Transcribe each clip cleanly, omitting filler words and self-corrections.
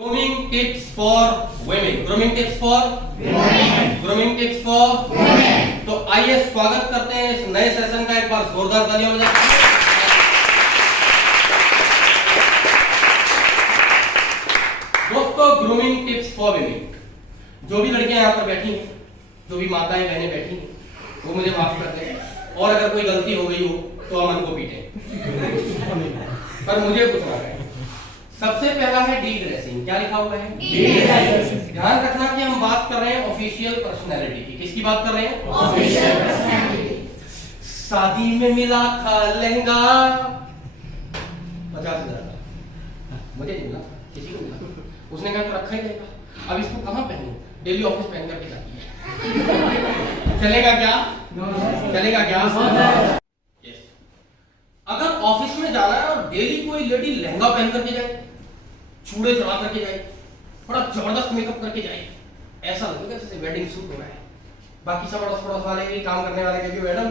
Grooming tips for women. Grooming tips for women. Grooming tips for women. तो आइए स्वागत करते हैं इस नए सेशन का। एक बार जोरदार तालियां बजाइए। दोस्तों, ग्रूमिंग टिप्स फॉर women। जो भी लड़कियां यहाँ पर बैठी हैं, जो भी माताएं बहनें बैठी हैं, वो मुझे माफ कर दें, और अगर कोई गलती हो गई हो तो अमन को पीटे। पर मुझे कुछ ना कहें। सबसे पहला है डी ड्रेसिंग। क्या लिखा हुआ है? D dressing. ध्यान रखना कि हम बात कर रहे हैं ऑफिशियल पर्सनैलिटी की। किसकी बात कर रहे हैं? Official personality. शादी में मिला था लहंगा 50,000 का, मुझे नहीं मिला, किसी को मिला। उसने कहा तो रखा ही रहेगा। अब इसको कहाँ पहनूं? डेली ऑफिस पहन करके जाती है। चलेगा क्या? चलेगा क्या? अगर ऑफिस में जाना है और डेली कोई लेडी लहंगा पहन करके जाए, चूड़े चढ़ा करके जाए, बड़ा जबरदस्त मेकअप करके जाए, ऐसा लगेगा जैसे वेडिंग सूट हो रहा है। बाकी सब अड़ोस पड़ोस वाले भी, काम करने वाले के भी, मैडम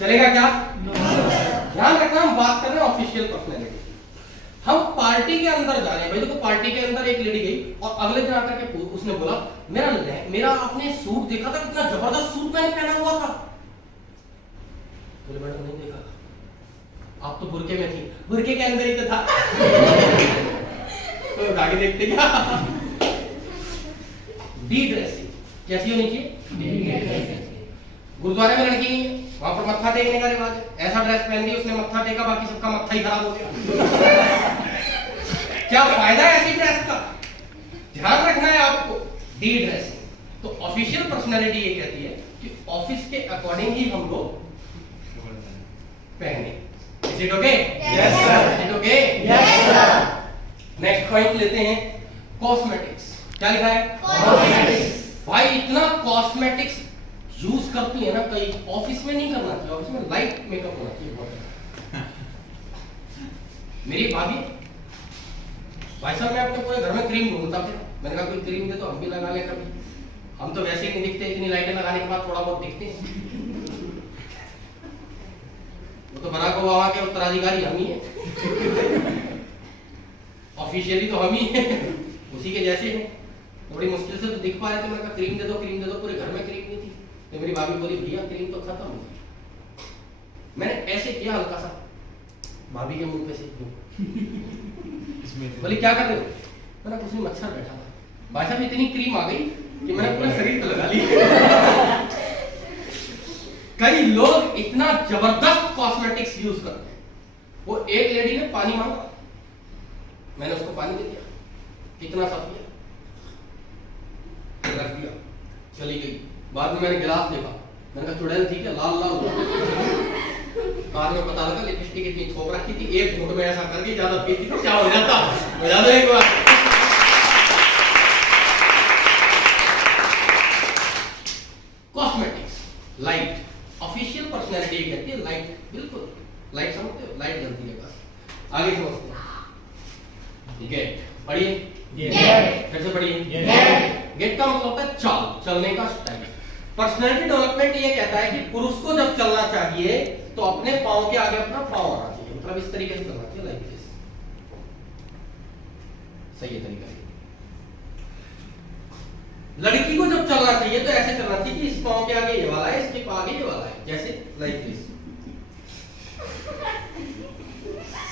चलेगा क्या? ध्यान रखना, हम बात कर रहे हैं ऑफिशियल पर्सनैलिटी। हम पार्टी के अंदर जा रहे हैं। भाई देखो, पार्टी के अंदर एक लेडी गई और अगले दिन आकर के उसने बोला, मेरा आपने सूट देखा था, कितना जबरदस्त सूट मैंने पहना हुआ था। बोले मैडम नहीं देखा, आप तो बुरके में थी। बुरके के अंदर ही तो था। तो आगे देखते क्या? डी ड्रेसिंग कैसी होनी चाहिए? गुरुद्वारे में लड़की वहां पर मत्था टेकने का रिवाज है। ऐसा ड्रेस पहन दी उसने, मत्था टेका, बाकी सबका मत्था ही खराब हो गया। क्या फायदा है ऐसी ड्रेस का? ध्यान रखना है आपको। D dressing. तो ऑफिशियल पर्सनैलिटी ये कहती है कि ऑफिस के अकॉर्डिंग ही हम लोग पहने। Is it okay? Yes sir. Is it okay? Yes sir. Next point लेते हैं, कॉस्मेटिक्स। क्या लिखा है? कॉस्मेटिक्स। भाई इतना कॉस्मेटिक्स यूज करती है ना, कई ऑफिस में नहीं करना चाहिए। ऑफिस में लाइट मेकअप होना चाहिए बहुत। मेरी भाभी, भाई साहब मैं अपने पूरे घर में क्रीम ढूंढता था। मैंने कहा कोई क्रीम दे तो हम भी लगा ले कभी। हम तो वैसे ही नहीं दिखते, इतनी लाइटें लगाने के बाद थोड़ा बहुत दिखते हैं। वो तो बराक ओबामा के उत्तराधिकारी हम ही हैं। ऑफिशियली तो हम ही हैं, उसी के जैसे हैं। तो बड़ी मुश्किल से तो दिख पा रहे थे। मैंने कहा क्रीम दे दो, क्रीम दे दो। पूरे घर में क्रीम नहीं थी। तो मेरी भाभी बोली भैया क्रीम तो खत्म हो गई। मैंने ऐसे किया हल्का सा, भाभी के मुंह पे से बोली क्या कर रहे हो? मैंने कुछ नहीं, मच्छर बैठा था। भाई साहब इतनी क्रीम आ गई कि मैंने पूरे शरीर पे लगा ली। कई लोग इतना जबरदस्त कॉस्मेटिक्स यूज करते हैं। वो एक लेडी ने पानी मांगा, मैंने उसको पानी दे दिया, कितना सा पिया, रख दिया, चली गई। बाद में मैंने गिलास देखा, मैंने कहा चुड़ैल थी क्या? लाल लाल बाद में पता लगा लिपस्टिक इतनी थोप रखी थी। एक घूंट में ऐसा करके ज्यादा पीती तो क्या हो जाता? बजा दो एक बार। Cosmetics, light. ऑफिशियल पर्सनैलिटी कहती है लाइट। बिल्कुल लाइट समझते हो? लाइट जलती है बस। आगे समझते हैं। गेट पढ़िए, फिर से पढ़िए। गेट का मतलब होता है चाल, चलने का स्टाइल। पर्सनैलिटी डेवलपमेंट ये कहता है कि पुरुष को जब चलना चाहिए तो अपने पांव के आगे अपना पांव आना चाहिए। मतलब इस तरीके से चलना चाहिए, लाइक दिस। सही है तरीका। लड़की को जब चलना चाहिए तो ऐसे चलना चाहिए कि इस पांव के आगे ये वाला है, इसके पांव आगे ये वाला है, जैसे लाइक दिस।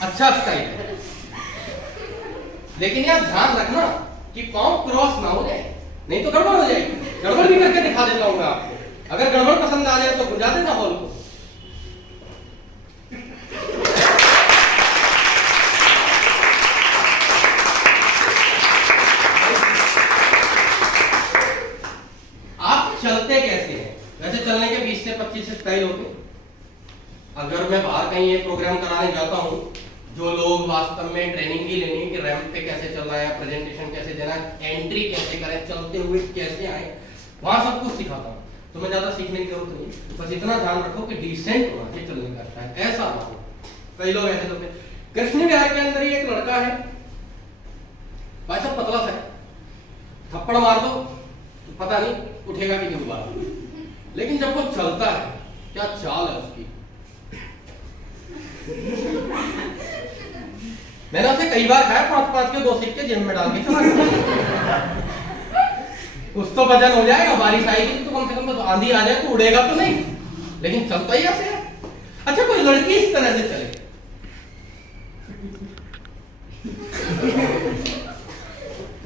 अच्छा स्टाइल है। लेकिन यार ध्यान रखना कि पांव क्रॉस ना हो जाए, नहीं तो गड़बड़ हो जाएगी। गड़बड़ भी करके दिखा देता हूं मैं आपको। अगर गड़बड़ पसंद आ जाए तो बुझा देना हॉल को। चलते कैसे हैं? वैसे चलने के 20 से 25 स्टाइल होते हैं। अगर मैं बाहर कहीं ये प्रोग्राम कराने जाता हूँ, जो लोग वास्तव में ट्रेनिंग की लेनी है कि रैंप पे कैसे चलना है, प्रेजेंटेशन कैसे देना है, एंट्री कैसे करें, चलते हुए कैसे आए, वहां सब कुछ सिखाता हूँ। तो मैं ज्यादा सीखने की जरूरत नहीं, बस इतना ध्यान रखो कि डिसेंट होना चाहिए चलने का स्टाइल, ऐसा ना हो। कई लोग ऐसे चलते हैं। कृष्ण विहार के अंदर ही एक लड़का है, भाई साहब पतला सा, थप्पड़ मार दो तो पता नहीं उठेगा कि नहीं दोबारा। लेकिन जब वो चलता है, क्या चाल है उसकी। मैंने उसे कई बार खाया, 5-5 के 2 सिक्के जेब में डाल के चला गया। कुछ तो वजन हो जाएगा, बारिश आएगी तो कम से कम तो आंधी आ जाए तो उड़ेगा तो नहीं, लेकिन चलता ही ऐसे है। अच्छा कोई लड़की इस तरह से चले,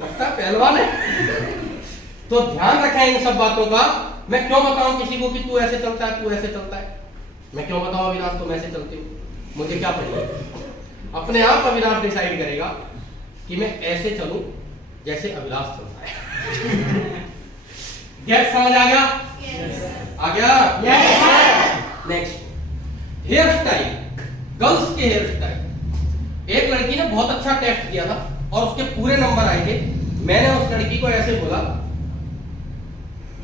लगता है पहलवान है। तो ध्यान रखें इन सब बातों का। मैं क्यों बताऊं किसी को कि तू ऐसे चलता है, तू ऐसे चलता है? मैं क्यों बताऊं अविनाश तुम ऐसे चलते हो? मुझे क्या पता? अपने आप अविनाश डिसाइड करेगा कि मैं ऐसे चलूं जैसे अविनाश चलता है। गैप समझ आ गया? आ गया? नेक्स्ट, हेयर स्टाइल, गर्ल्स के हेयर स्टाइल। एक लड़की ने बहुत अच्छा टेस्ट किया था और उसके पूरे नंबर आए थे। मैंने उस लड़की को ऐसे बोला,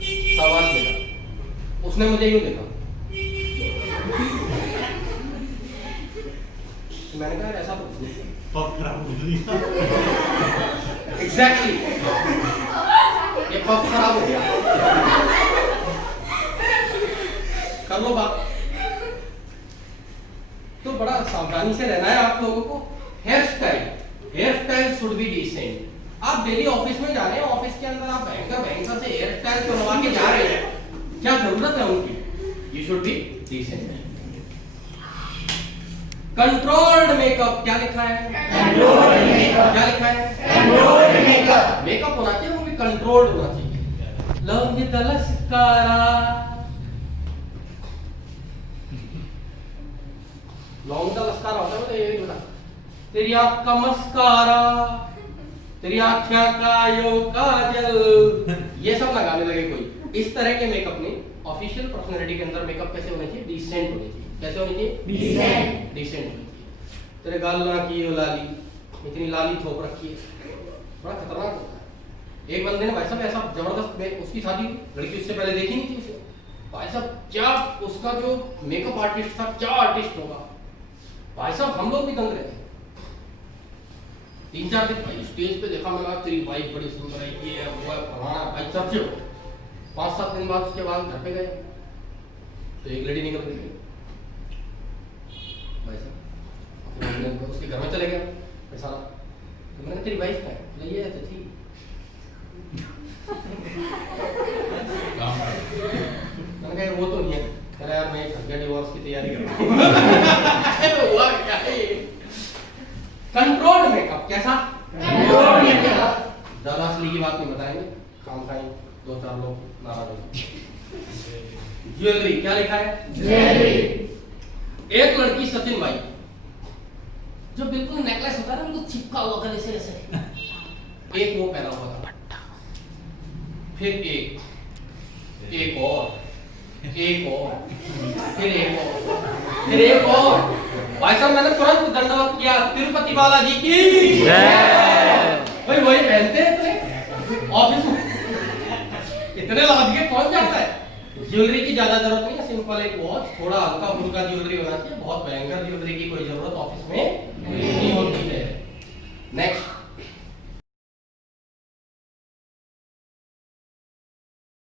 शाबाश बेटा। उसने मुझे यूं देखा, मैंने कहा ऐसा तो एग्जैक्टली ये पफ खराब हो गया। कर लो बात। तो बड़ा सावधानी से रहना है आप लोगों को। Hair style should be decent. आप डेली ऑफिस में जा रहे हैं, ऑफिस के अंदर आप बैंकर से हेयर स्टाइल करवा के जा रहे हैं, क्या जरूरत है उनकी? You should be decent. Controlled makeup, क्या लिखा है? Controlled makeup. क्या लिखा है? Controlled makeup. मेकअप होना चाहिए, वो भी कंट्रोल्ड होना चाहिए। लौंग तलस्कारा, लौंग तलस्कारा होता है तो ये बता, तेरी आँख का मस्कारा, तेरी आँखियाँ का यो काजल, ये सब लगाने लगे कोई। इस तरह के मेकअप में ऑफिशियल पर्सनालिटी के अंदर मेकअप कैसे होने चाहिए? डिसेंट होने चाहिए। कैसे होनी चाहिए? डिसेंट। डिसेंट होनी चाहिए। तेरे गाल ना की हो लाली, इतनी लाली थोप रखी है, बड़ा खतरनाक होता है। एक बंदे ने भाई साहब ऐसा जबरदस्त, उसकी शादी लड़की उससे पहले देखी नहीं थी उसे, भाई साहब क्या उसका जो मेकअप आर्टिस्ट था, क्या आर्टिस्ट होगा भाई साहब। हम लोग भी दंग रहे थे। 3-4 दिन भाई स्टेज पे देखा, मैंने तेरी वाइफ बड़ी सुंदर है, ये है वो है फलाना, भाई चर्चे हो। 5-7 दिन बाद उसके बाद घर पे गए तो एक लड़ी निकल गई भाई साहब। उसके घर में चले गए सारा, तो मैंने तेरी वाइफ का है, ये तो थी। मैंने कहा वो तो नहीं है। अरे यार मैं घर के डिवोर्स की तैयारी कर रहा हूँ। हुआ क्या है? Controlled makeup. कैसा? Controlled makeup. ज्यादा असली की बात नहीं बताएंगे, खाम खाएं 2-4 लोग नाराज हो। ज्वेलरी, क्या लिखा है? ज्वेलरी। एक लड़की सचिन भाई, जो बिल्कुल नेकलेस होता है ना, बिल्कुल चिपका हुआ गले से ऐसे, एक वो पहना हुआ था, फिर एक और, फिर एक और। भाई साहब मैंने तुरंत दंडवत किया, तिरुपति बालाजी की जय। भाई वही पहनते हैं ऑफिस में, इतने लाद के कौन जाता है? ज्वेलरी की ज्यादा जरूरत नहीं है, सिंपल एक वॉच, थोड़ा हल्का फुल्का ज्वेलरी होना चाहिए, बहुत भयंकर ज्वेलरी की कोई जरूरत ऑफिस में